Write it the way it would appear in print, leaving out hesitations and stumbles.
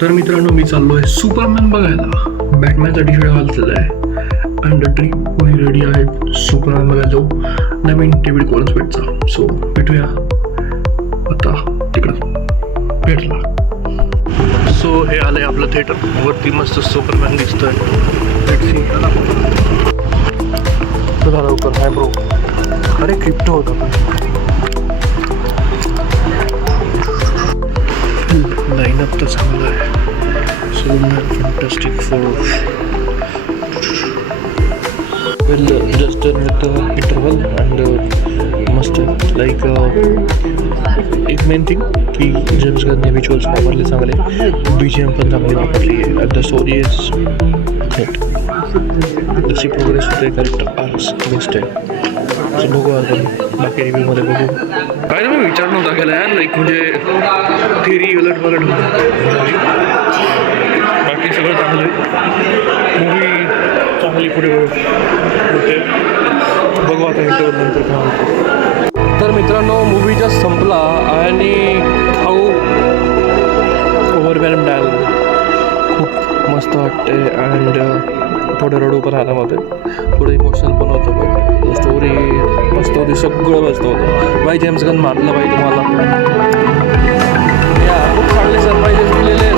तर मित्रांनो मी चाललो आहे सुपरमॅन बघायला. बॅटमॅनचा टी शर्ट घातलेला आहे अँड द ट्री पुढे रेडी आहे. सुपरमॅन बघायला जाऊ नवीन डेव्हिड कॉलिन्सचा. सो भेटूया आता तिकडं भेटला. सो हे आलंय आपलं थिएटर वरती. मस्त सुपरमॅन दिसतोय. झाला लवकर नाही ब्रो. अरे क्रिप्टो होता. लाईनअप तर चांगलं आहे. Superman fantastic four. Well just with interval and मस्त लाईक एक मेन थिंग की जेम्स गनने विज्युअल्स वापरले चांगले. BGM पण चांगली वापरली आहे. The story is hit. जशी प्रोग्रेस होते कॅरेक्टर आर्क्स बेस्ट आहे. सो बघू आपण बाकी रिव्ह्यूमध्ये बघू. काय ना मी विचार नव्हता केला यार. लाईक म्हणजे थिअरी उलट पलट होती. बाकी सगळं चांगलं आहे. मूवी चांगली पुढे होते. बघू आता इंटरव्ह्यू नंतर काय होतं. तर मित्रांनो मूवी जस्ट संपला आणि खाऊ ओव्हरवेल्म डायल. खूप मस्त वाटते अँड थोडं रडू पण आलं मध्ये. थोडं इमोशनल पण होतं. पण स्टोरी मस्त होती. सगळं मस्त होतं. बाई जेम्स गन मानलं बाई तुम्हाला. या खूप चांगले सरप्राईजेस दिलेले